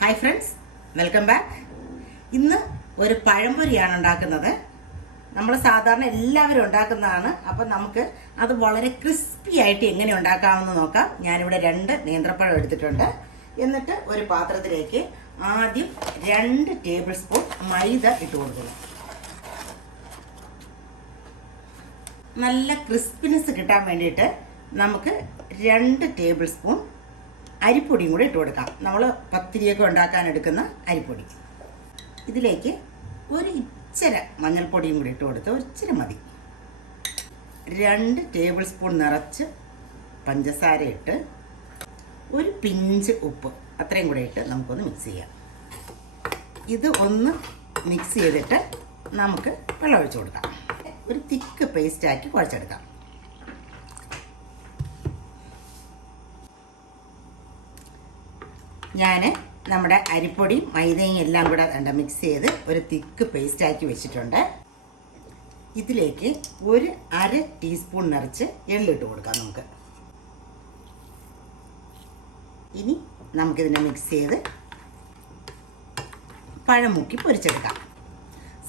Hi friends welcome back ഇന്ന് ഒരു പഴംപൊരിയാണ് ഉണ്ടാക്കുന്നത്. നമ്മൾ സാധാരണ എല്ലാവരും ഉണ്ടാക്കുന്നതാണ്. അപ്പം നമുക്ക് അത് വളരെ ക്രിസ്പി ആയിട്ട് എങ്ങനെ ഉണ്ടാക്കാമെന്ന് നോക്കാം. ഞാനിവിടെ രണ്ട് നേന്ത്രപ്പഴം എടുത്തിട്ടുണ്ട്. എന്നിട്ട് ഒരു പാത്രത്തിലേക്ക് ആദ്യം രണ്ട് ടേബിൾ സ്പൂൺ മൈദ ഇട്ട് കൊടുക്കുക നല്ല ക്രിസ്പിനെസ് കിട്ടാൻ വേണ്ടിയിട്ട് നമുക്ക് രണ്ട് ടേബിൾ സ്പൂൺ അരിപ്പൊടിയും കൂടി ഇട്ട് കൊടുക്കാം. നമ്മൾ പത്തിരിയൊക്കെ ഉണ്ടാക്കാൻ എടുക്കുന്ന അരിപ്പൊടി. ഇതിലേക്ക് ഒരു ഇച്ചിര മഞ്ഞൾപ്പൊടിയും കൂടി ഇട്ട് കൊടുത്ത് ഒരിച്ചിരി മതി. രണ്ട് ടേബിൾ സ്പൂൺ നിറച്ച് പഞ്ചസാര ഇട്ട് ഒരു പിഞ്ച് ഉപ്പ് അത്രയും കൂടെ ഇട്ട് നമുക്കൊന്ന് മിക്സ് ചെയ്യാം. ഇത് ഒന്ന് മിക്സ് ചെയ്തിട്ട് നമുക്ക് വെള്ളം ഒഴിച്ചു കൊടുക്കാം. ഒരു തിക്ക് പേസ്റ്റാക്കി കുഴച്ചെടുക്കാം. ഞാൻ നമ്മുടെ അരിപ്പൊടി മൈദയും എല്ലാം കൂടെ കണ്ട മിക്സ് ചെയ്ത് ഒരു തിക്ക് പേസ്റ്റാക്കി വെച്ചിട്ടുണ്ട്. ഇതിലേക്ക് ഒരു അര ടീസ്പൂൺ നിറച്ച് എള്ളിട്ട് കൊടുക്കാം നമുക്ക്. ഇനി നമുക്കിതിനെ മിക്സ് ചെയ്ത് പഴം മുക്കി പൊരിച്ചെടുക്കാം.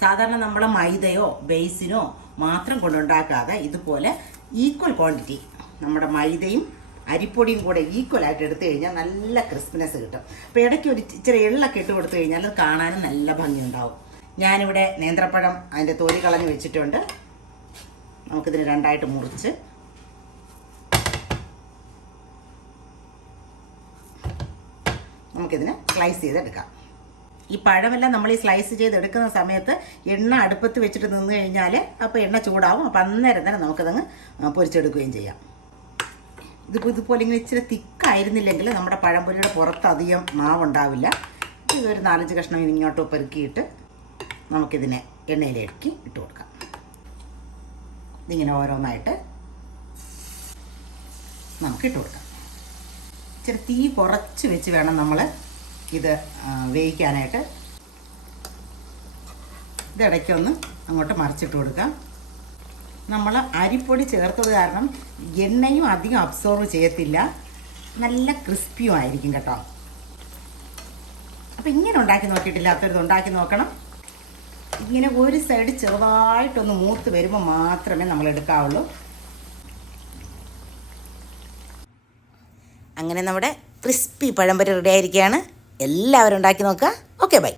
സാധാരണ നമ്മൾ മൈദയോ ബേസിനോ മാത്രം കൊണ്ടുണ്ടാക്കാതെ ഇതുപോലെ ഈക്വൽ ക്വാണ്ടിറ്റി നമ്മുടെ മൈദയും അരിപ്പൊടിയും കൂടെ ഈക്വൽ ആയിട്ട് എടുത്തു കഴിഞ്ഞാൽ നല്ല ക്രിസ്പിനെസ് കിട്ടും. അപ്പോൾ ഇടയ്ക്ക് ഒരു ഇച്ചിരി എള്ളൊക്കെ ഇട്ട് കൊടുത്തു കഴിഞ്ഞാൽ അത് കാണാനും നല്ല ഭംഗിയുണ്ടാവും. ഞാനിവിടെ നേന്ത്രപ്പഴം അതിന്റെ തോലി കളഞ്ഞ് വെച്ചിട്ടുണ്ട്. നമുക്കിതിന് രണ്ടായിട്ട് മുറിച്ച് നമുക്കിതിനെ സ്ലൈസ് ചെയ്തെടുക്കാം. ഈ പഴമെല്ലാം നമ്മൾ ഈ സ്ലൈസ് ചെയ്ത് എടുക്കുന്ന സമയത്ത് എണ്ണ അടുപ്പത്ത് വെച്ചിട്ട് നിന്ന് കഴിഞ്ഞാൽ അപ്പോൾ എണ്ണ ചൂടാവും. അപ്പോൾ അന്നേരം തന്നെ നമുക്കതങ്ങ് പൊരിച്ചെടുക്കുകയും ചെയ്യാം. ഇതിപ്പോൾ ഇതുപോലെ ഇങ്ങനെ ഇച്ചിരി തിക്കായിരുന്നില്ലെങ്കിൽ നമ്മുടെ പഴംപൊരിയുടെ പുറത്ത് അധികം മാവുണ്ടാവില്ല. ഒരു നാലഞ്ച് കഷ്ണം ഇങ്ങോട്ട് പെറുക്കിയിട്ട് നമുക്കിതിനെ എണ്ണയിലേക്ക് ഇട്ട് കൊടുക്കാം. ഇതിങ്ങനെ ഓരോന്നായിട്ട് നമുക്ക് ഇട്ട് കൊടുക്കാം. ഇച്ചിരി തീ കുറച്ച് വെച്ച് വേണം നമ്മൾ ഇത് വേവിക്കാനായിട്ട്. ഇതിടയ്ക്കൊന്ന് അങ്ങോട്ട് മറിച്ചിട്ട് കൊടുക്കാം. നമ്മൾ അരിപ്പൊടി ചേർത്തത് കാരണം എണ്ണയും അധികം അബ്സോർവ് ചെയ്യത്തില്ല. നല്ല ക്രിസ്പിയും ആയിരിക്കും കേട്ടോ. അപ്പം ഇങ്ങനെ ഉണ്ടാക്കി നോക്കിയിട്ടില്ലാത്തവരത് ഉണ്ടാക്കി നോക്കണം. ഇങ്ങനെ ഒരു സൈഡ് ചെറുതായിട്ടൊന്ന് മൂത്ത് വരുമ്പോൾ മാത്രമേ നമ്മൾ എടുക്കാവുള്ളൂ. അങ്ങനെ നമ്മുടെ ക്രിസ്പി പഴംപൊരി റെഡി ആയിരിക്കുകയാണ്. എല്ലാവരും ഉണ്ടാക്കി നോക്കുക. Okay bye